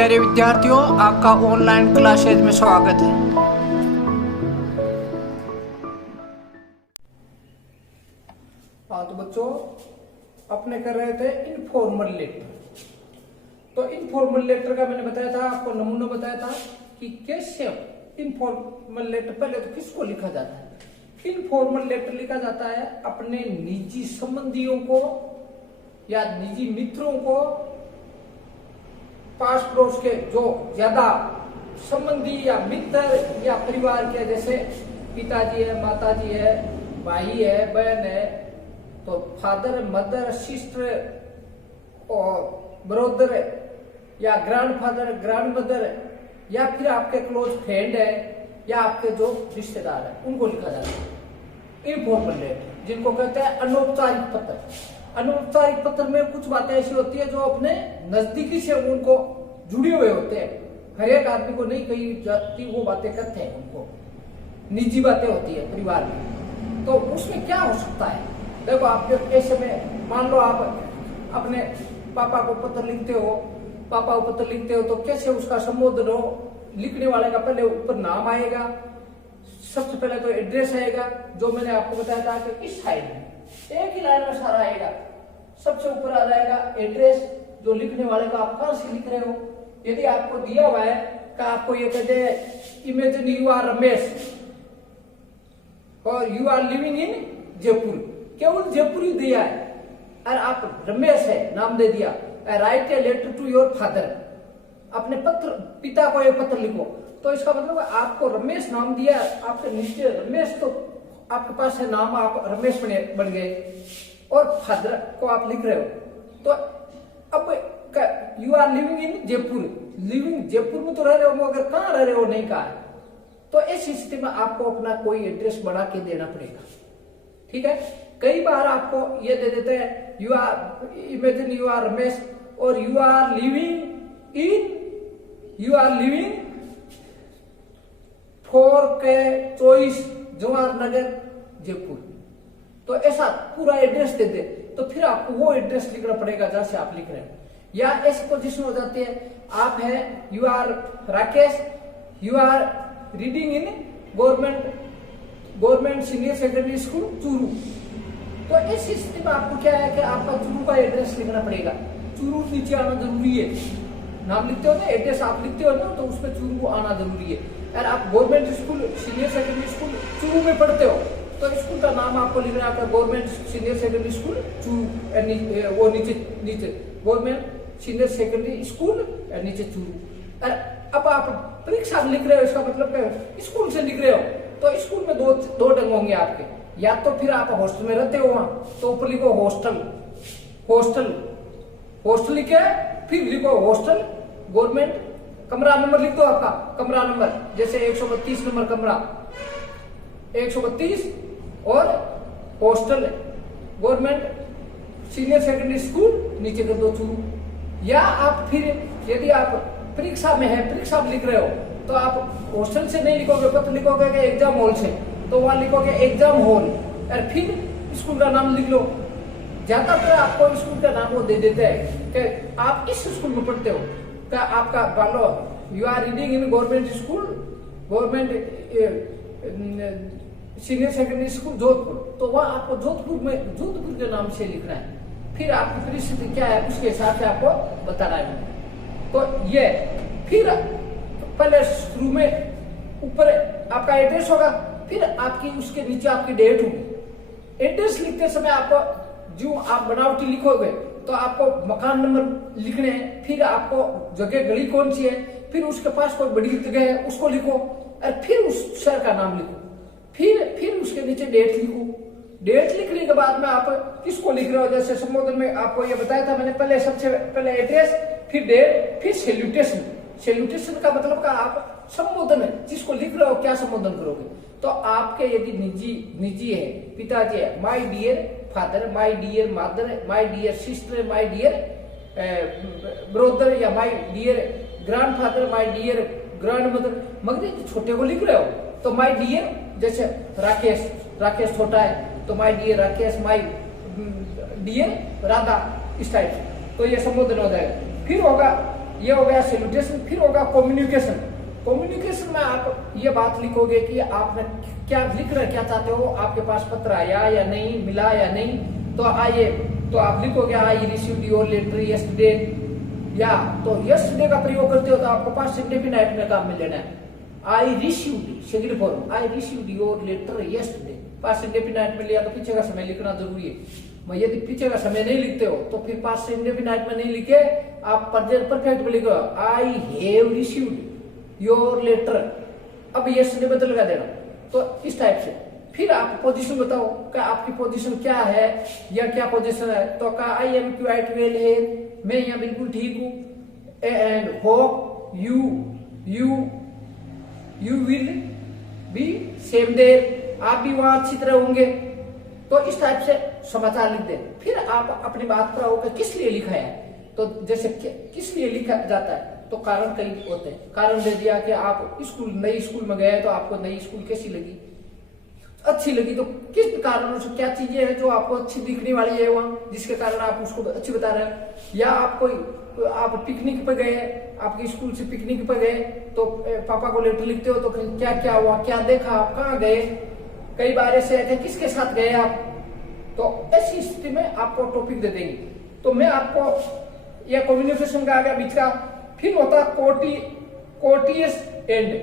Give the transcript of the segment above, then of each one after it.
प्यारे विद्यार्थियों, आपका ऑनलाइन क्लासेज में स्वागत है। हाँ तो बच्चों, अपने कर रहे थे इनफॉर्मल लेटर। तो इनफॉर्मल लेटर का मैंने बताया था, आपको नमूना बताया था कि कैसे इनफॉर्मल लेटर पहले तो किसको लिखा जाता है। इनफॉर्मल लेटर लिखा जाता है अपने निजी संबंधियों को या निजी मित्रों को, पास पड़ोस के जो ज्यादा संबंधी या मित्र या परिवार के, जैसे पिताजी है, माताजी है, भाई है, बहन है, तो फादर, मदर, सिस्टर और ब्रदर या ग्रैंडफादर, ग्रैंडमदर, या फिर आपके क्लोज फ्रेंड है या आपके जो रिश्तेदार है, उनको लिखा जाता है इनफॉर्मल लेटर, जिनको कहते हैं अनौपचारिक पत्र। अनौपचारिक पत्र में कुछ बातें ऐसी होती है जो अपने नजदीकी से उनको जुड़े हुए होते हैं। हर एक आदमी को नहीं, कई जाति वो बातें करते हैं, उनको निजी बातें होती है परिवार में। तो उसमें क्या हो सकता है, देखो आप ऐसे में मान लो आप अपने पापा को पत्र लिखते हो, पापा को पत्र लिखते हो तो कैसे उसका संबोधन हो। लिखने वाले का पहले ऊपर नाम आएगा, सबसे पहले तो एड्रेस आएगा, जो मैंने आपको बताया था कि इस साइड में एक ही लाइन में सारा आएगा। सबसे ऊपर आ जाएगा एड्रेस, जो लिखने वाले का आप कहां से लिख रहे हो। यदि आपको दिया हुआ है कि आपको ये कहते हैं इमेजिन यू आर रमेश और you are living in Jaipur, केवल जयपुर ही दिया है और आप रमेश है नाम दे दिया। Write a letter to your father, अपने पिता को एक पत्र लिखो। तो इसका मतलब आपको रमेश नाम दिया, आपके नीचे रमेश, तो आपके पास है नाम, आप रमेश बन गए और फादर को आप लिख रहे हो। तो अब you are living in Jaipur, living Jaipur में तो रह रहे हो, अगर कहाँ रह रहे हो नहीं कहा है, तो इस स्थिति में आपको अपना कोई एड्रेस बना के देना पड़ेगा। ठीक है, कई बार आपको ये दे देते हैं you are imagine you are Ramesh और यू आर लिविंग फोर के चॉइस जवाहर नगर जयपुर। तो ऐसा पूरा एड्रेस दे दे, तो फिर आपको वो एड्रेस लिखना पड़ेगा जहां से आप लिख रहे हैं। या ऐसी पोजीशन हो जाती है, आप है you are Rakesh, you are reading in government senior secondary school Churu. तो इस स्थिति में आपको क्या है कि आपका चूरू का एड्रेस लिखना पड़ेगा। चूरू नीचे आना जरूरी है, नाम लिखते हो ना, एड्रेस आप लिखते हो ना, तो उसमें चूरू आना जरूरी है। अगर आप government school senior secondary school Churu में पढ़ते हो तो स्कूल का नाम आपको लिखना है government senior secondary school Churu, वो नीचे गवर्नमेंट सीनियर सेकेंडरी स्कूल नीचे चूरू। अब आप परीक्षा में लिख रहे हो, इसका मतलब स्कूल से लिख रहे हो, तो स्कूल में दो ढंग होंगे आपके। या तो फिर आप हॉस्टल में रहते हो वहां, तो ऊपर लिखो हॉस्टल लिखे, फिर लिखो हॉस्टल गवर्नमेंट, कमरा नंबर लिख दो आपका, कमरा नंबर जैसे 132 नंबर कमरा 132 और hostel government senior secondary school नीचे कर दो चूरू। या आप फिर यदि आप परीक्षा में है, परीक्षा में लिख रहे हो, तो आप हॉस्टल से नहीं लिखोगे, पत्र लिखोगे कि एग्जाम हॉल से, तो वहां लिखोगे एग्जाम हॉल और फिर स्कूल का नाम लिख लो। ज्यादातर आपको स्कूल का नाम वो दे देते हैं कि आप इस स्कूल में पढ़ते हो, क्या आपका बालो you are reading in government school, government senior secondary school Jodhpur, तो वहां आपको जोधपुर के नाम से लिखना है। फिर आपकी परिस्थिति क्या है उसके हिसाब से आपको बताना है। तो ये फिर पहले शुरू में ऊपर आपका एड्रेस होगा, फिर आपकी उसके नीचे आपकी डेट होगी। एड्रेस लिखते समय आपको जो आप बनावटी लिखोगे तो आपको मकान नंबर लिखने हैं, फिर आपको जगह गली कौन सी है, फिर उसके पास कोई बड़ी जगह है उसको लिखो और फिर उस शहर का नाम लिखो, फिर उसके नीचे डेट लिखो। डेट लिखने के बाद में आप किसको लिख रहे हो, जैसे संबोधन में आपको ये बताया था मैंने, पहले सबसे पहले एड्रेस, फिर डेट, फिर सैल्यूटेशन का मतलब का आप संबोधन है, जिसको लिख रहे हो क्या संबोधन करोगे। तो आपके यदि निजी है, पिताजी है, my dear father, my dear mother, my dear sister, my dear brother, या my dear grandfather, my dear grandmother, मगर यदि छोटे को लिख रहे हो तो माय डियर, जैसे राकेश छोटा है तो my dear Rakesh, my dear Radha, इस टाइप से, तो ये संबोधन हो जाएगा। फिर होगा ये हो गया सैल्यूटेशन। फिर होगा कम्युनिकेशन। कम्युनिकेशन में आप ये बात लिखोगे कि आपने क्या लिखना क्या चाहते हो, आपके पास पत्र आया या नहीं, मिला या नहीं। तो आइए, तो आप लिखोगे I received your letter yesterday, या तो यस्टरडे का प्रयोग करते हो तो आपको पास्ट इंडेफिनिट में काम में लेना है। I received second form, I received your letter yesterday, past indefinite में लिया तो पीछे का समय लिखना जरूरी है। यदि पीछे का समय नहीं लिखते हो तो फिर पास्ट इंडेफिनिट में नहीं लिखे, आप प्रेजेंट परफेक्ट में लिखो I have received your letter. अब यस्टरडे बदल का देना, तो इस टाइप से। फिर आप पोजीशन बताओ कि आपकी पोजीशन क्या है या क्या पोजीशन है। तो का I am quite well here, मैं यहाँ बिल्कुल ठीक हूँ। And hope you will be same there, आप भी वहां अच्छी तरह होंगे। तो इस टाइप से समाचार लिख दे। फिर आप अपनी बात पर आओ कि किस लिए लिखा है। तो जैसे किस लिए लिखा जाता है तो कारण कई होते हैं। कारण दे दिया कि आप स्कूल नई स्कूल में गए तो आपको नई स्कूल कैसी लगी, अच्छी लगी। तो किस कारणों से क्या चीजें हैं जो आपको अच्छी दिखने वाली है वहां, जिसके कारण आप उसको अच्छी बता रहे हैं। या आप पिकनिक पे गए, आपके स्कूल से पिकनिक पे गए तो पापा को लेटर लिखते हो तो क्या क्या हुआ, क्या देखा, आप कहाँ गए, कई बार ऐसे है कि किसके साथ गए आप। तो ऐसी स्थिति में आपको टॉपिक दे देंगे। तो मैं आपको यह कम्युनिकेशन का आ गया बीच का। फिर होता कोर्टियस एंड,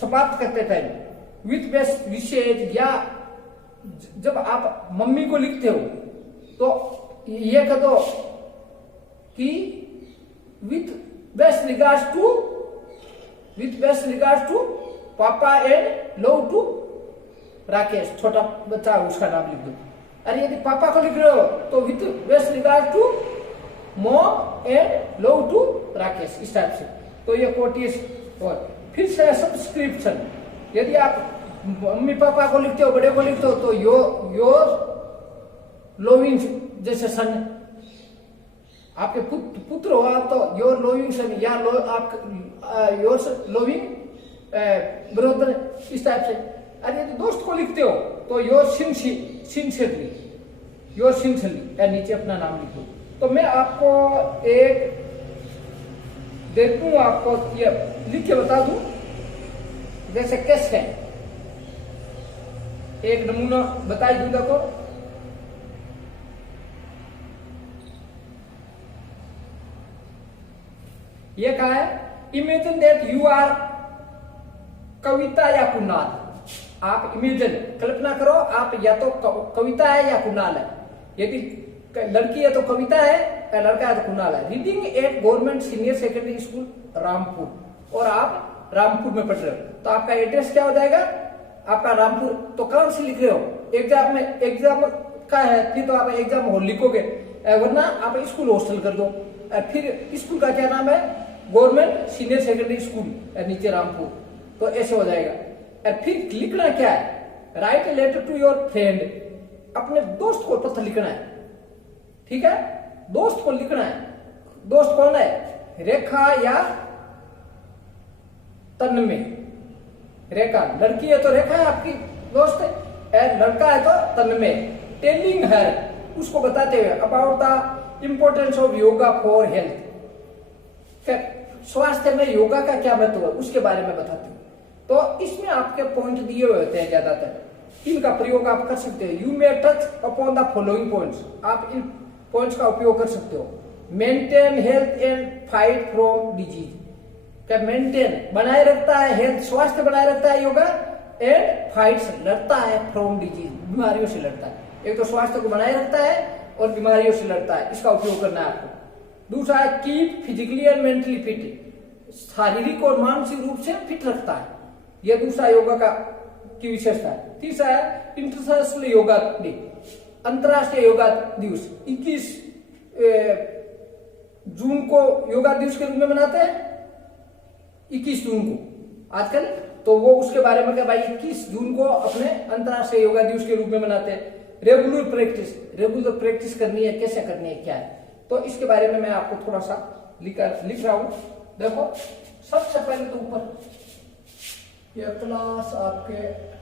समाप्त करते टाइम विथ बेस्ट विशेज, या जब आप मम्मी को लिखते हो तो ये कह दो कि विथ बेस्ट रिगार्ड्स टू पापा एंड लव टू राकेश। छोटा बच्चा उसका नाम लिख दो। अरे यदि पापा को लिख रहे हो तो with best regard to mom and love to Rakesh, इस टाइप से। तो ये कोटियस। और फिर से सब्सक्रिप्शन, यदि आप मम्मी पापा को लिखते हो, बड़े को लिखते हो तो योर लोविंग, जैसे सन आपके पुत्र हो आप तो योर लोविंग सन, या आप योर लोविंग ब्रदर, इस टाइप से। अरे यदि दोस्त को लिखते हो तो योर सिंसियरली या नीचे अपना नाम लिखो। तो मैं आपको एक देता हूं, आपको ये लिख के बता दूं। जैसे कैसे है, एक नमूना बताई दूं। देखो ये कहा है, इमेजिन दैट यू आर कविता या कुणाल। आप इमेजिन, कल्पना करो आप या तो कविता है या कुणाल है। यदि लड़की है तो कविता है, लड़का है तो कुणाल है। Reading eight government senior secondary school Rampur, और आप रामपुर में पढ़ रहे हो तो आपका एड्रेस क्या हो जाएगा, आपका रामपुर। तो कौन से लिख रहे हो, एग्जाम का है फिर तो आप एग्जाम हॉल लिखोगे, वरना आप स्कूल हॉस्टल कर दो। फिर स्कूल का क्या नाम है, गवर्नमेंट सीनियर सेकेंडरी स्कूल, नीचे रामपुर। तो ऐसे हो जाएगा। और फिर लिखना क्या है, write a letter to your friend, अपने दोस्त को पत्र लिखना है। ठीक है, दोस्त को लिखना है। दोस्त कौन है, रेखा या तन्मय। रेखा लड़की है तो रेखा है आपकी दोस्त है, लड़का है तो तन्मय। टेलिंग हर, उसको बताते हुए about the importance of yoga for health, स्वास्थ्य में योगा का क्या महत्व है उसके बारे में बताते हुए। तो इसमें आपके पॉइंट दिए हुए होते हैं ज्यादातर, इनका प्रयोग आप कर सकते हो। You may touch upon the following points, आप इन पॉइंट्स का उपयोग कर सकते हो। Maintain health and fight from disease, क्या मेंटेन बनाए रखता है, हेल्थ स्वास्थ्य बनाए रखता है योगा, एंड फाइट्स लड़ता है फ्रॉम डिजीज, बीमारियों से लड़ता है। एक तो स्वास्थ्य को बनाए रखता है और बीमारियों से लड़ता है, इसका उपयोग करना है आपको। दूसरा है keep physically and mentally fit, शारीरिक और मानसिक रूप से फिट रखता है, यह दूसरा योगा का की विशेषता है। तीसरा है इंटरनेशनल योगा डे, अंतरराष्ट्रीय योगा दिवस 21 जून को योगा दिवस के रूप में मनाते हैं, 21 जून को आजकल। तो वो उसके बारे में क्या भाई, 21 जून को अपने अंतरराष्ट्रीय योगा दिवस के रूप में मनाते हैं। रेगुलर प्रैक्टिस करनी है, कैसे करनी है, क्या है, तो इसके बारे में मैं आपको थोड़ा सा लिख रहा हूं। देखो सबसे पहले तो ऊपर यह क्लास आपके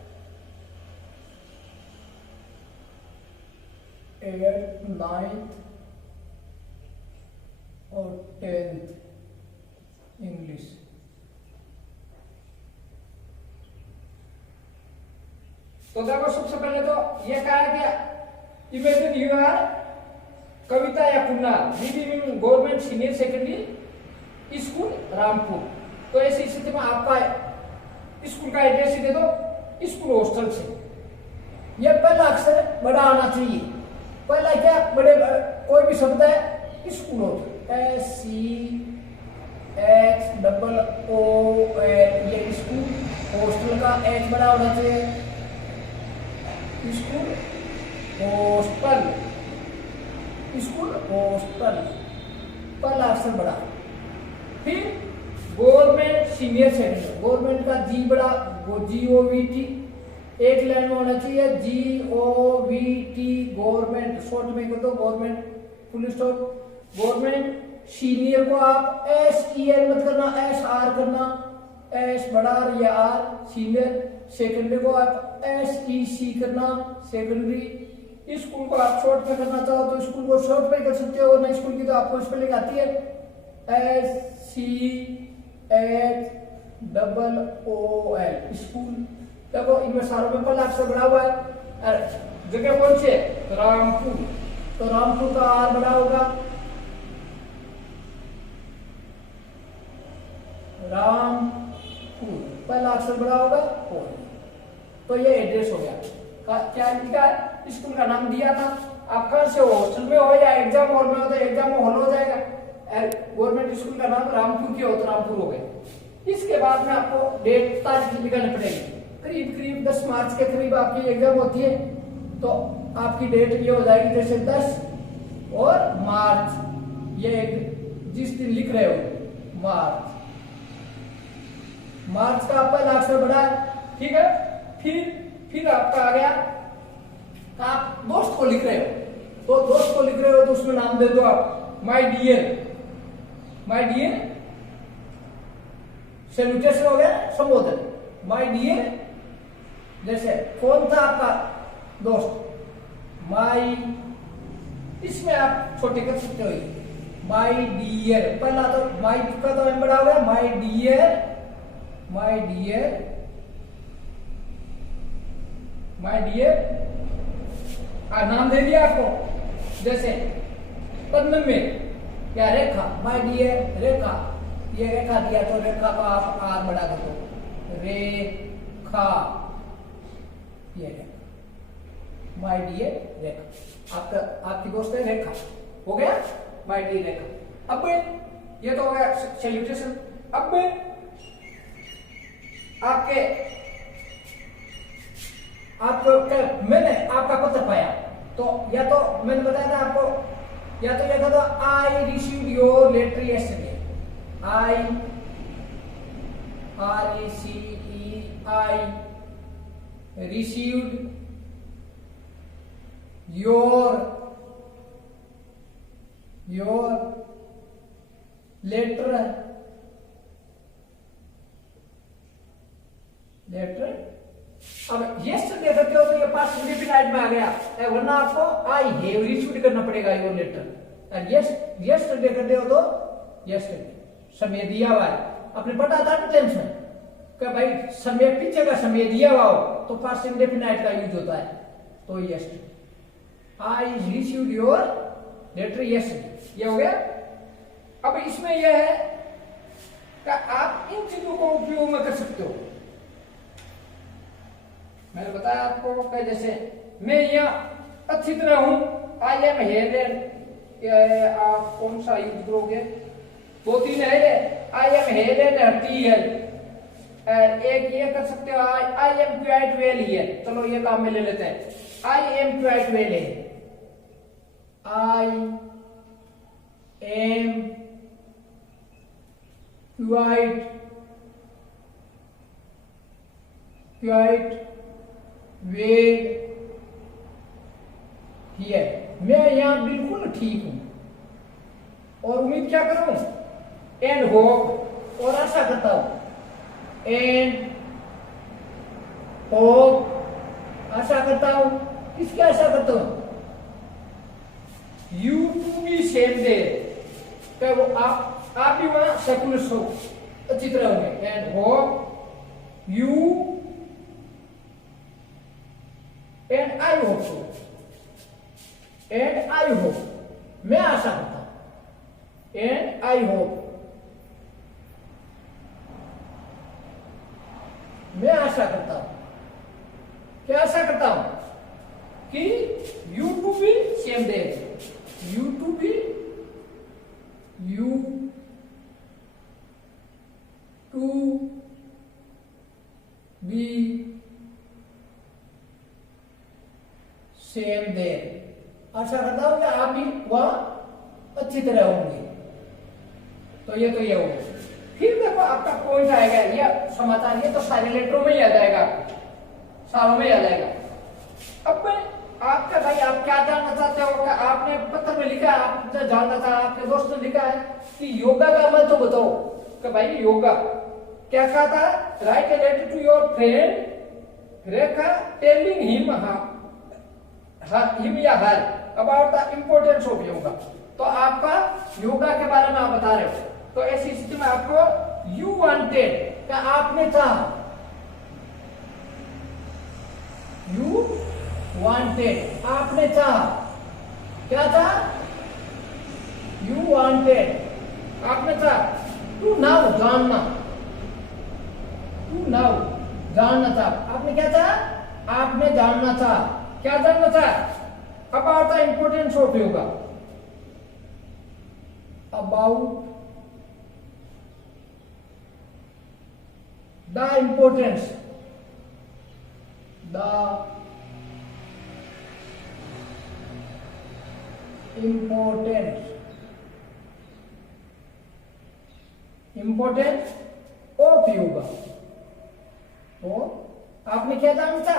8th, 9th और 10th इंग्लिश। तो देखो सबसे पहले तो ये कहा है कि इमेजिन यू आर कविता या Kunal living in government senior secondary school Rampur. तो ऐसी स्थिति में आपका स्कूल का एड्रेस दे दो स्कूल हॉस्टल से। ये पहला अक्षर बड़ा आना चाहिए। पहला क्या बड़े कोई भी शब्द है स्कूल होता है SCHOOL ये स्कूल हॉस्टल का H बड़ा होना चाहिए। स्कूल हॉस्टल स्कूल हॉस्टल पहला अक्षर बड़ा। फिर गवर्नमेंट सीनियर सेकेंडरी गवर्नमेंट का G बड़ा GOVT एक लाइन में होना चाहिए GOVT गवर्नमेंट शॉर्ट में कर दो government full stop. Government senior को आप SEN मत करना SR करना S बड़ा या R सीनियर। सेकेंडरी को आप SEC करना सेकेंडरी। स्कूल को आप शॉर्ट में करना चाहो तो स्कूल को शॉर्ट में कर सकते हो। नई स्कूल की तो आपको स्पेलिंग आती है SCHOOL स्कूल। देखो इनमें सारों में पहला अक्षर बड़ा हुआ है। जगह कौन सी है तो रामपुर। तो रामपुर का R बड़ा होगा रामपुर पहला अक्षर बड़ा होगा और। तो ये एड्रेस हो गया। क्या लिखा है स्कूल का नाम दिया था। आप कहाँ से हो हॉस्टल में हो या एग्जाम हॉल में हो तो एग्जाम हॉल हो जाएगा। गवर्नमेंट स्कूल का नाम रामपुर की हो तो रामपुर हो गए। इसके बाद में आपको डेट तारीख लिखानी पड़ेगी। करीब करीब 10 मार्च के करीब आपकी एग्जाम होती है तो आपकी डेट ये हो जाएगी जैसे 10 और मार्च। ये जिस दिन लिख रहे हो मार्च का पहला अक्षर बड़ा है ठीक है। फिर आपका आ गया आप दोस्त को लिख रहे हो तो दोस्त को लिख रहे हो तो उसमें नाम दे दो आप माय डियर सैल्यूटेशन हो गया संबोधन माय डियर। जैसे कौन था आपका दोस्त माय इसमें आप छोटे कर सकते हो माय डियर। पहला तो माय का तो बड़ा हो गया माय डियर नाम दे दिया आपको। जैसे पद्म में या रेखा माय डियर रेखा ये रेखा दिया तो रेखा का आप आर बड़ा कर दो रेखा। ये रेखा माय डियर रेखा आपकी दोस्त है रेखा हो गया माय डियर रेखा। अब ये तो हो गया सैल्यूटेशन। अब मैंने आपका पत्र पाया तो या तो मैंने बताया था आपको या तो ये था I received your letter yesterday I received your letter अब यस्टरडे करते हो तो ये पास्ट इंडेफिनिट में आ गया वरना आपको आई हैव रिसीव्ड करना पड़ेगा योर लेटर। और यस्टरडे करते हो तो यस्टरडे समय दिया हुआ है। आपने पढ़ा था ना टेंस में कि भाई समय पीछे का समय दिया हुआ हो तो पास्ट इंडेफिनिट का यूज होता है। तो yesterday I received your letter yesterday ये हो गया। अब इसमें यह है कि आप इन चीजों को उपयोग में कर सकते हो। मैंने बताया आपको कि जैसे मैं यहाँ अच्छी तरह हूं आई एम हेयर आप कौन सा यूज करोगे 2-3 है I am here and hearty है। एक ये कर सकते हो आई एम क्वाइट वेल हियर। चलो ये काम में ले लेते हैं आई एम क्वाइट वेल है I am quite well here मैं यहां बिल्कुल ठीक हूं और उम्मीद क्या करूं एंड होप और आशा करता हूं एंड होप आशा करता हूं किसकी आशा करता हूं you to be same day क्या वो आप आप भी वहां सेकुलर हो अच्छी तरह होंगे। And hope you and I hope so, and I hope मैं आशा करता हूं, एंड आई होप मैं आशा करता हूं, क्या आशा करता हूं कि you to be same day, you to be, you to be same day, आशा करता हूं कि आप भी वह अच्छी तरह होंगे। तो ये हो गया। फिर देखो आपका पॉइंट आएगा, ये समाचार ये तो सारे लेटरों में ही आ जाएगा, सारों में ही आ जाएगा। अब मैं आपका भाई आप क्या जानना चाहते हो, आपने पत्र में लिखा है, आप जानना चाहते, आपके दोस्त ने लिखा है कि योगा का अमल तो बताओ कि भाई योगा क्या कहा था, write a letter to your friend Rekha telling him him या her about the importance of yoga. तो आपका योगा के बारे में आप बता रहे हो, तो ऐसी स्थिति में आपको यू वांटेड का आपने चाहा, यू वांटेड आपने चाहा, क्या था, यू वांटेड आपने चाहा टू नाउ जानना, टू नाउ जानना चाहा, आपने क्या चाहा, आपने जानना चाहा, क्या जानना चाहा, about the importance of yoga, about the importance, the importance of yoga। तो आपने क्या जानना था,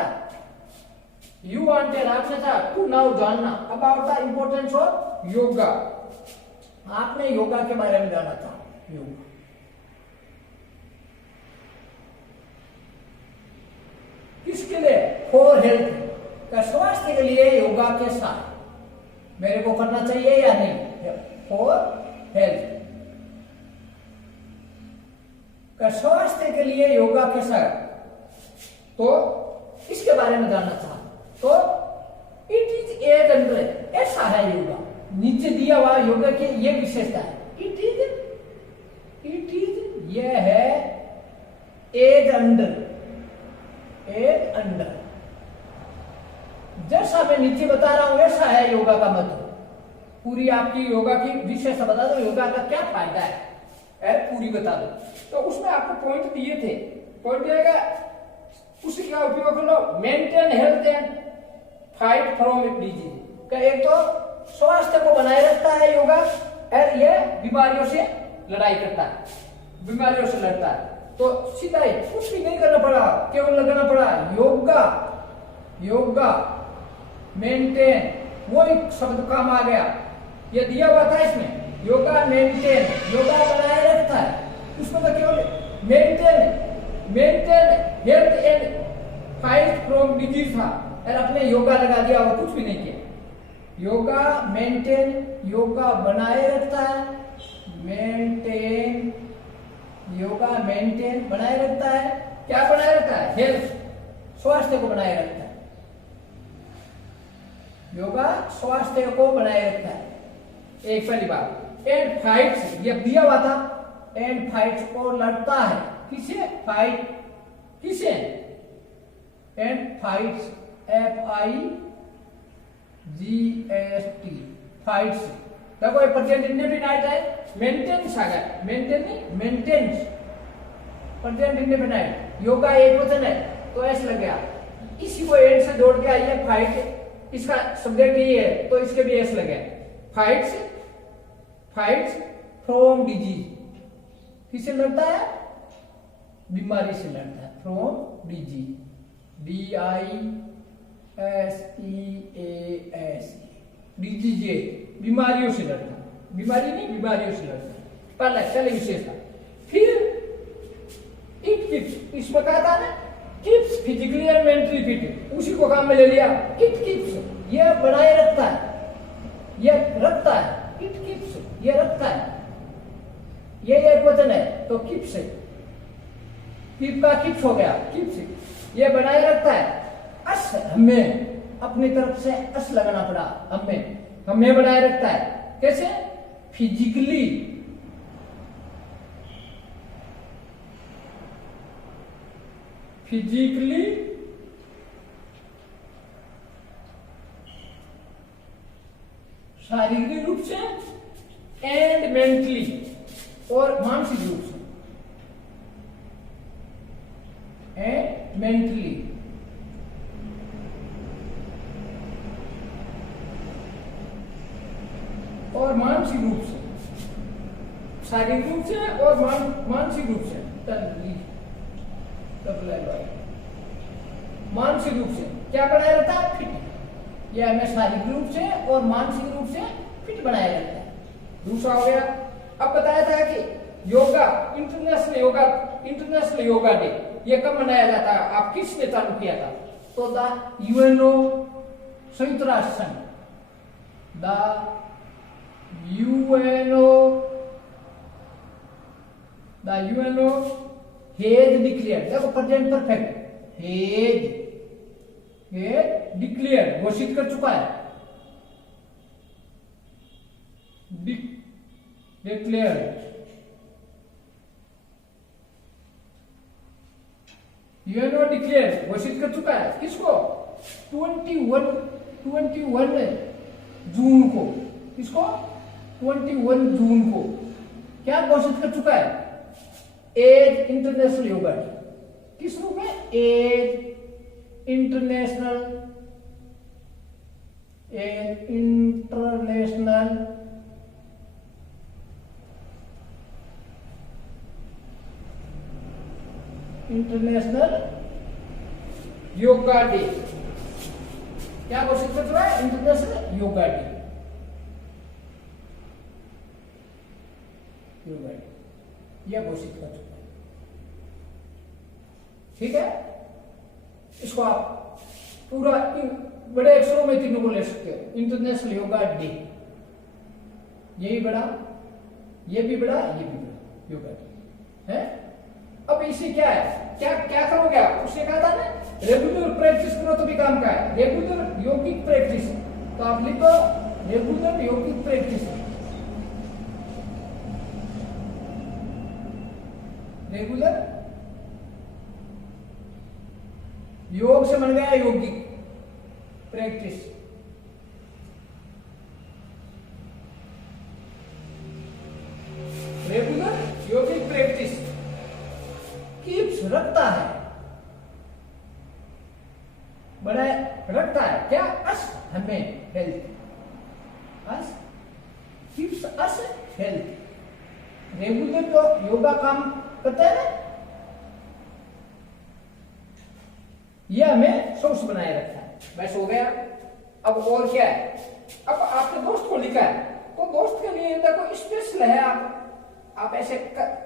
यू वांटेड आपने था टू नाउ जानना, about the importance of yoga, आपने योगा के बारे में जानना था, योगा किसके लिए, फॉर हेल्थ का, स्वास्थ्य के लिए योगा के साथ मेरे को करना चाहिए या नहीं, फॉर हेल्थ का, स्वास्थ्य के लिए योगा के साथ, तो इसके बारे में जानना चाहा। तो इट इज एज अंडर, ऐसा है योगा, नीचे दिया हुआ योगा की ये विशेषता है, इट इज ये है एज अंडर, एज अंडर, जैसा मैं नीचे बता रहा हूं वैसा है योगा का मतलब, पूरी आपकी योगा की विशेषता बता दो, योगा का क्या फायदा है पूरी बता दो। तो उसमें आपको पॉइंट दिए थे, पॉइंट दिएगा उसी का उपयोग करो, maintain health and fight from disease का, एक तो स्वास्थ्य को बनाए रखता है योगा, और ये बीमारियों से लड़ाई करता है, बीमारियों से लड़ता है। तो सीधा ही कुछ भी नहीं करना पड़ा, केवल लगाना पड़ा योगा, योगा मेंटेन, वो एक शब्द काम आ गया, ये दिया हुआ था इसमें, योगा मेंटेन, योगा बनाए रखता है, उसमें तो केवल maintain health and fight from disease था, और अपने योगा लगा दिया और कुछ भी नहीं किया। योगा मेंटेन, योगा बनाए रखता है, मेंटेन, योगा मेंटेन बनाए रखता है, क्या बनाए रखता है, हेल्थ, स्वास्थ्य को बनाए रखता है, योगा स्वास्थ्य को बनाए रखता है, एक पहली बात। एंड फाइट्स, ये दिया हुआ था, एंड फाइट्स को लड़ता है, किसे, फाइट किसे, एंड फाइट्स FIGST फाइट्स, देखो ये प्रेजेंट इंडेफिनाइट है, मेंटेनेंस आ गया, मेंटेनेंस प्रेजेंट इंडेफिनाइट, योगा एक वचन है तो एस लग गया, इसी को एंड से जोड़ के आइए, फाइट इसका सब्जेक्ट ही है तो इसके भी एस लग गया, फाइट्स फ्रॉम डिजीज, किससे लड़ता है, बीमारी से लड़ता है, फ्रॉम डिजीज, DISEAS, डिजीज बीमारियों से लड़ता है, बीमारी नहीं बीमारियों से लड़ता है, पहले विशेषता। फिर इट कीप्स, इसमें कहा था ना, keeps physically and mentally fit, उसी को काम में ले लिया, इट कीप्स, ये बनाए रखता है, ये रखता है, इट कीप्स ये रखता है, ये एक वचन है तो किप्स है, किप का किप्स हो गया, किप्स। ये बनाए रखता है, अस हमें अपनी तरफ से अस लगाना पड़ा, हमें बनाए रखता है कैसे? फिजिकली, फिजिकली शारीरिक रूप से एंड मेंटली और मानसिक रूप से एंड मेंटली। और मानसिक रूप से, शारीरिक रूप से और मानसिक रूप से, मानसिक रूप से क्या बनाया रहता है? फिट। यह हमें शारीरिक रूप से और मानसिक रूप से फिट बनाया रहता है। दूसरा हो गया, अब बताया था कि योगा, इंटरनेशनल योगा डे ये कब मनाया जाता है? आप किसने चालू किया था? तो द यूएनओ, संयुक्त राष्ट्र संघ, द यूएनओ हेज डिक्लेयर्ड, देखो प्रेजेंट परफेक्ट, हेज डिक्लेयर्ड, घोषित कर चुका है, डिक्लेयर्ड, यूएनओ डिक्लेयर, घोषित कर चुका है किसको? 21 जून को, किसको? 21 जून को क्या घोषित कर चुका है? As international yoga day. किस रूप में? As international yoga day. क्या घोषित कर चुका है? इंटरनेशनल योगा डे, यह घोषित कर चुका है। ठीक है, इसको आप पूरा बड़े अक्षरों में तीनों को ले सकते हो, इंटरनेशनल योगा डे। यही बड़ा, ये भी बड़ा, ये भी बड़ा योगा डे है। अब इसे क्या है, क्या करोगे आप? उसने कहा था ना रेगुलर प्रैक्टिस करो तो भी काम का है, रेगुलर यौगिक प्रैक्टिस। तो आप लिखो रेगुलर यौगिक प्रैक्टिस, रेगुलर, योग से बन गया यौगिक प्रैक्टिस। रेगुलर यौगिक प्रैक्टिस कीप्स, रखता है, बड़ा रखता है क्या? अस हमें हेल्थ, अस कीप्स अस हेल्थ। रेगुलर तो योगा काम करता है ना, यह हमें स्वस्थ बनाए रखता है। बस हो गया। अब और क्या है? अब आपके दोस्त को लिखा है तो दोस्त के लिए देखो स्पेशल है, आप ऐसे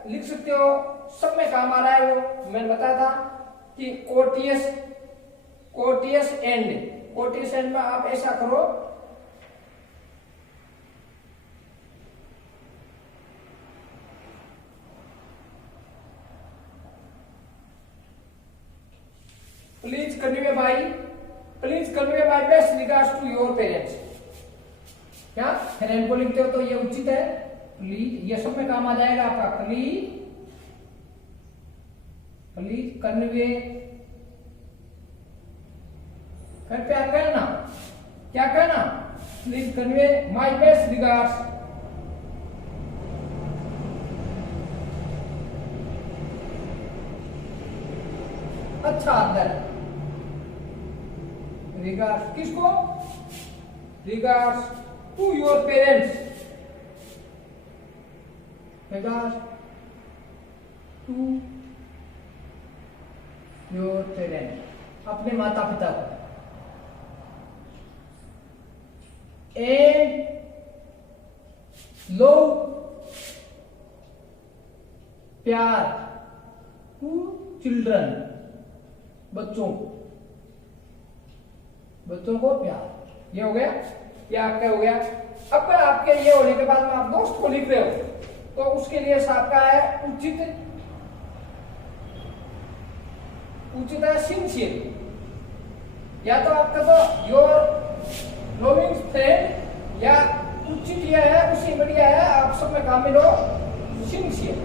लिख सकते हो, सब में काम आ रहा है। वो मैंने बताया था कि कोर्टियस एंड में आप ऐसा करो, please convey my best regards to your parents. क्या पेरेंट को लिखते हो तो ये उचित है, प्लीज, ये सब में काम आ जाएगा आपका। प्लीज कन्वे, कृपया कहना, क्या कहना? Please convey my best regards अच्छा आदर, रिगार्ड्स किसको? Regards to your parents, regards to your parents, अपने माता पिता को। एंड लो प्यार टू चिल्ड्रन, बच्चों को प्यार। ये हो गया, ये आपका हो गया। अब आपके ये होने के बाद में आप दोस्त को लिख रहे हो तो उसके लिए आपका है उचित, उचित है सिंसियर, या तो आपका तो योर लविंग फ्रेंड, या उचित यह है उसी बढ़िया है आप सब में काम मिलो सिंसियर।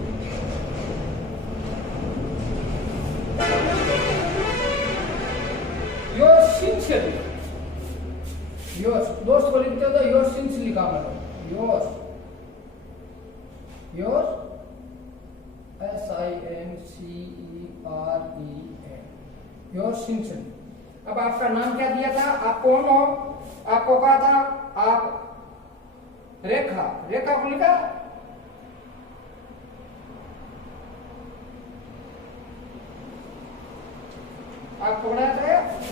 योर सिंसियर, योर दोस्त को लिखते हो तो योर सिंसियरली काम करो, your your SINCERE, your sincerely. अब आपका नाम क्या दिया था, आप कौन हो, आपको कहा था आप रेखा, रेखा को लिखा, आपको बनाया था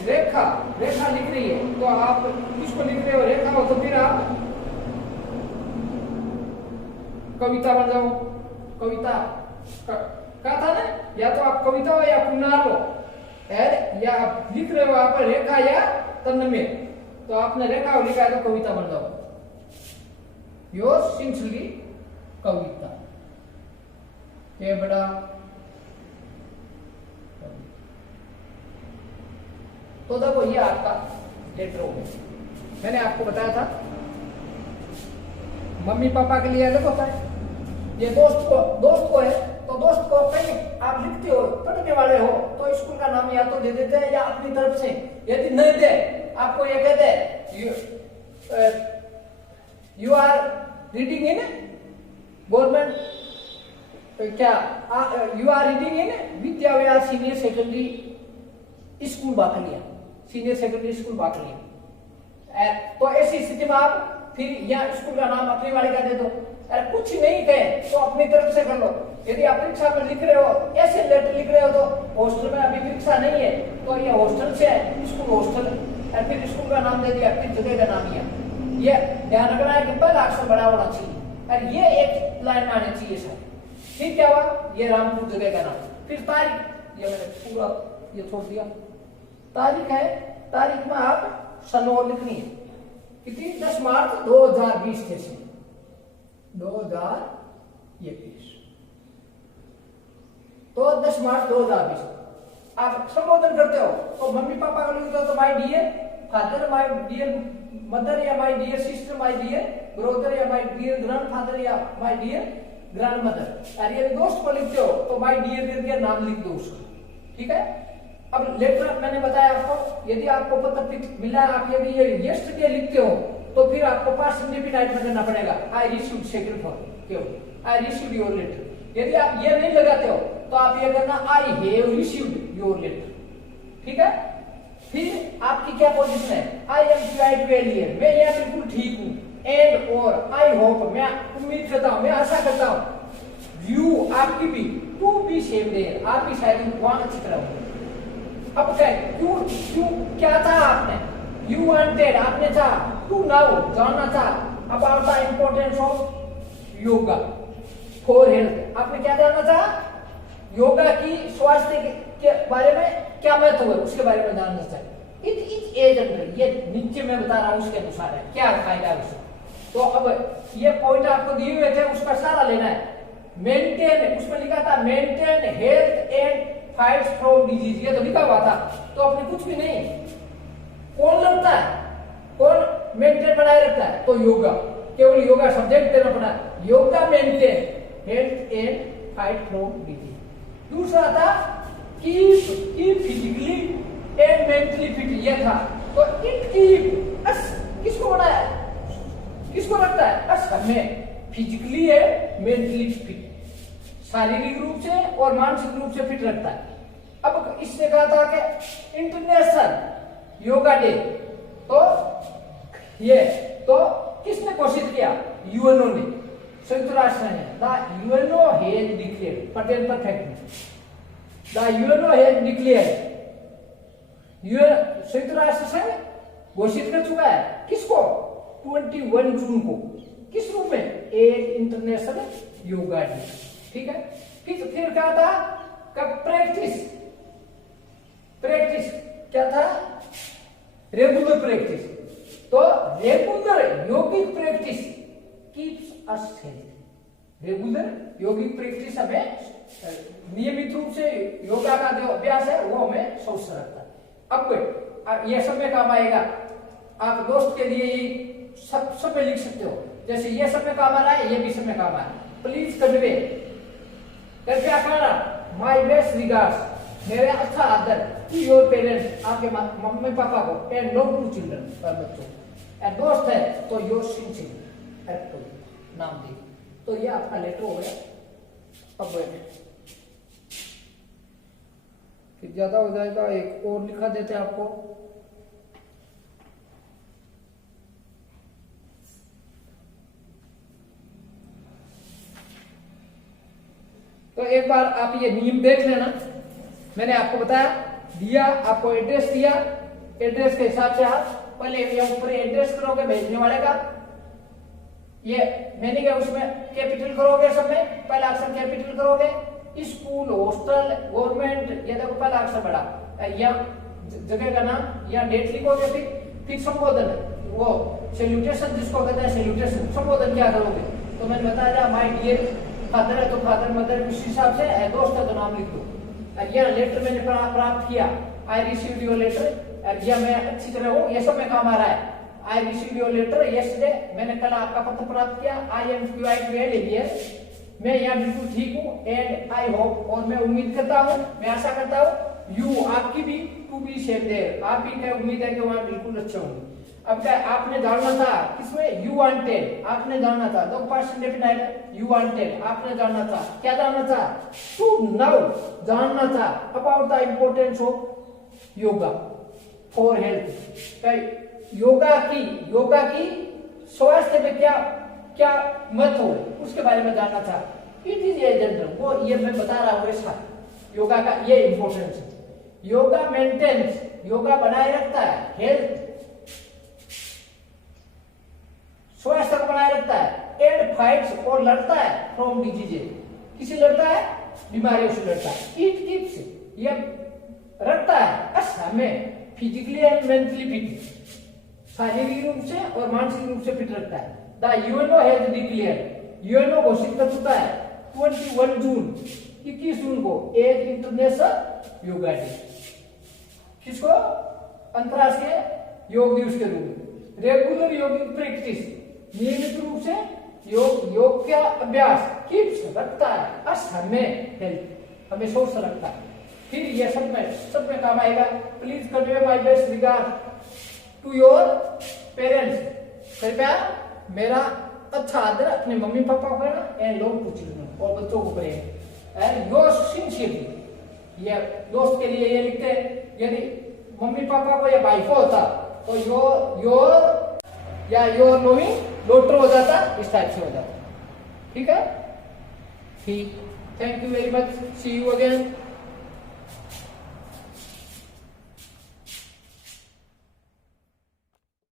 रेखा, रेखा लिख रही है तो आप किसको लिख रहे हो, रेखा हो तो फिर आप कविता बन जाओ, कविता कहा था ना, या तो आप कविता हो या कुणाल हो, या आप लिख रहे हो आप रेखा या तन्मय, तो आपने रेखा लिखा है तो कविता बन जाओ, योर सिंसियरली कविता। ये बड़ा तो देखो ये आपका लेटर हो गया। मैंने आपको बताया था मम्मी पापा के लिए अलग होता है, ये दोस्त को है तो दोस्त को कहीं आप लिखते हो, पढ़ने वाले हो तो स्कूल का नाम या तो दे देते हैं या अपनी तरफ से, यदि नहीं दे आपको ये कहते हैं you are reading in government, क्या you are reading in Vidya Vihar senior secondary school Baklia, senior secondary school Baklia. तो ऐसी स्थिति में आप फिर यहाँ स्कूल का नाम अपने वाले का दे दो, अरे कुछ नहीं कहे तो अपनी तरफ से कर लो। यदि आप परीक्षा में लिख रहे हो, ऐसे लेटर लिख रहे हो तो हॉस्टल में अभी परीक्षा नहीं है तो ये हॉस्टल से है, स्कूल हॉस्टल, और फिर स्कूल का नाम दे दिया, फिर जगह का नाम दिया। ये ध्यान रखना है कि पहला अक्षर बड़ा होना चाहिए और ये एक लाइन में आने चाहिए सर। फिर क्या हुआ, ये रामपुर जगह का नाम, फिर तारीख, ये मैंने पूरा ये छोड़ दिया, तारीख है, तारीख में आप सनोर लिखनी है कितनी, 10 मार्च 2020 थे, 2021, तो 10 मार्च 2020 आप संबोधन करते हो तो मम्मी पापा को लिखते हो तो my dear father, my dear mother, या my dear sister, my dear brother, या माय डियर ग्रैंडफादर, या माय डियर ग्रैंड मदर। और यदि दोस्त को लिखते हो तो माय डियर करके नाम लिख दो उसका, ठीक है। अब लेटर मैंने बताया आपको, यदि आपको पत्र मिला, आप यदि ये यस्टरडे लिखते हो तो फिर आपको पास्ट इंडेफिनिट में करना पड़ेगा, आई रिसीव्ड सेकंड फॉर, क्यों आई रिसीव्ड योर लेटर। यदि आप ये नहीं लगाते हो तो आप ये करना I have received your letter, ठीक है। फिर आपकी क्या पोजीशन है, I am quite well here, मैं यहाँ बिल्कुल ठीक हूँ, एंड और आई होप, मैं उम्मीद करता हूँ, मैं आशा करता हूँ, यू आपकी भी, टू बी सेफ देयर, आप भी शायद वहां अच्छी तरह होंगे। अब क्या क्यों क्यों क्या था आपने, यू वांटेड आपने चाहा, टू नाउ जानना चाहा about the importance of yoga for health, आपने क्या जानना चाहा, योगा की स्वास्थ्य के बारे में क्या महत्व है उसके बारे में जानना चाहिए। इट इज एज अंडर, ये नीचे मैं बता रहा हूं उसके अनुसार है, क्या फायदा है उससे। तो अब ये पॉइंट आपको दिए हुए थे, उसका सारा लेना है। मेंटेन, उसमें लिखा था maintain health and fights from disease, ये तो लिखा हुआ था, तो अपने कुछ भी नहीं, कौन लगता है, कौन मेंटेन बनाए रखता है, तो योगा, केवल योगा सब्जेक्ट देना पड़ा, yoga maintain health and fight from disease. दूसरा था keep physically and mentally fit, ये था, तो इट कीप अस किसको बनाया, किसको रखता है, अस हमें फिजिकली एंड मेंटली फिट, शारीरिक रूप से और मानसिक रूप से फिट रखता है। अब इसने कहा था कि इंटरनेशनल योगा डे, तो ये तो किसने घोषित किया, यूएनओ ने, संयुक्त राष्ट्र ने, the UNO has declared, Patel perfect, the UNO has declared, संयुक्त राष्ट्र संघ घोषित कर चुका है किसको, 21 जून को, किस रूप में, एक इंटरनेशनल योगा डे, ठीक है। फिर क्या था, प्रैक्टिस, प्रैक्टिस क्या था, रेगुलर प्रैक्टिस, तो रेगुलर यौगिक practice keeps us healthy, regular yogic practice हमें नियमित रूप से योगा का जो अभ्यास है वो हमें स्वस्थ रखता है। अब ये सब में काम आएगा। आप दोस्त के लिए सब में लिख सकते हो, जैसे ये सब में काम आ रहा है, ये भी सब में काम आ रहा है। प्लीज कन्वे, कृपया करना, माय बेस्ट रिगार्ड्स, मेरे अच्छा आदर टू योर पेरेंट्स, आपके मम्मी पापा को, एंड लव टू चिल्ड्रन, और बच्चों। एंड दोस्त है तो योर सिंसियर नाम दे। तो ये आपका लेटर हो गया। अब फिर ज्यादा हो जाएगा, एक और लिखा देते हैं आपको। तो एक बार आप ये नियम देख लेना। मैंने आपको बताया, दिया, आपको एड्रेस दिया, एड्रेस के हिसाब से आप पहले ये ऊपर एड्रेस करोगे भेजने वाले का, ये मैंने क्या उसमें कैपिटल करोगे, सब में पहला अक्षर कैपिटल करोगे। स्कूल, हॉस्टल, गवर्नमेंट, ये देखो पहला अक्षर बड़ा, या जगह का नाम या डेट लिखोगे। फिर संबोधन, वो सैल्यूटेशन जिसको कहते हैं सैल्यूटेशन, संबोधन क्या करोगे। तो मैंने बताया माय डियर फादर है तो फादर मदर उस हिसाब से है, दोस्त है तो नाम लिख दो। यह लेटर मैंने प्राप्त किया, आई रिसीव्ड योर लेटर, यह मैं अच्छी तरह हूँ, ये सब में काम आ रहा है। I received your letter yesterday, मैंने कल आपका पत्र प्राप्त किया। I am quite well here, मैं यहाँ बिल्कुल ठीक हूँ। एंड आई होप, और मैं उम्मीद करता हूँ, मैं आशा करता हूँ, यू आपकी भी, टू बी सेफ देयर, आप ही का उम्मीद है कि वहाँ बिल्कुल अच्छे होंगे। अब क्या आपने जानना था किसमें, यू वांटेड, आपने जानना था, दो पर्सन डेफिनेट, यू वांटेड, आपने जानना था, क्या जानना था, टू नाउ, जानना था, about the importance of yoga for health, yoga की स्वास्थ्य में क्या क्या महत्व है उसके बारे में जानना था। इट इज ए जनरल, वो ये मैं बता रहा हूँ ऐसा, योगा का ये इंपॉर्टेंस है। योगा मेंटेन्स, योगा बनाए रखता है हेल्थ, स्वास्थ्य को बनाए रखता है। एंड फाइट्स, और लड़ता है फ्रॉम डिजीजेस, किसी लड़ता है, बीमारियों से लड़ता है। इट कीप्स, ये रखता है अस हमें फिजिकली एंड मेंटली फिट, शारीरिक रूप से और मानसिक रूप से फिट रखता है। The UNO has declared, UNO घोषित कर चुका है 21 जून, 21 जून को एज इंटरनेशनल योगा डे, किसको, अंतरराष्ट्रीय योग दिवस के रूप में। रेगुलर योगिक प्रैक्टिस, नियमित रूप से योग का अभ्यास, कीप्स, रखता है अस हमें हेल्थ, हमें स्वस्थ रखता है। फिर ये सब में काम आएगा। Please convey my best regard to your parents, कृपया मेरा अच्छा आदर अपने मम्मी पापा को करना, एंड लव टू चिल्ड्रन, और बच्चों को प्रेम, एंड योर सिंसियरली, ये दोस्त के लिए ये लिखते हैं। यदि मम्मी पापा को या भाई को होता तो योर या योर नोइंग डॉटर हो जाता, इस टाइप से हो जाता। ठीक है, ठीक, thank you very much, see you again.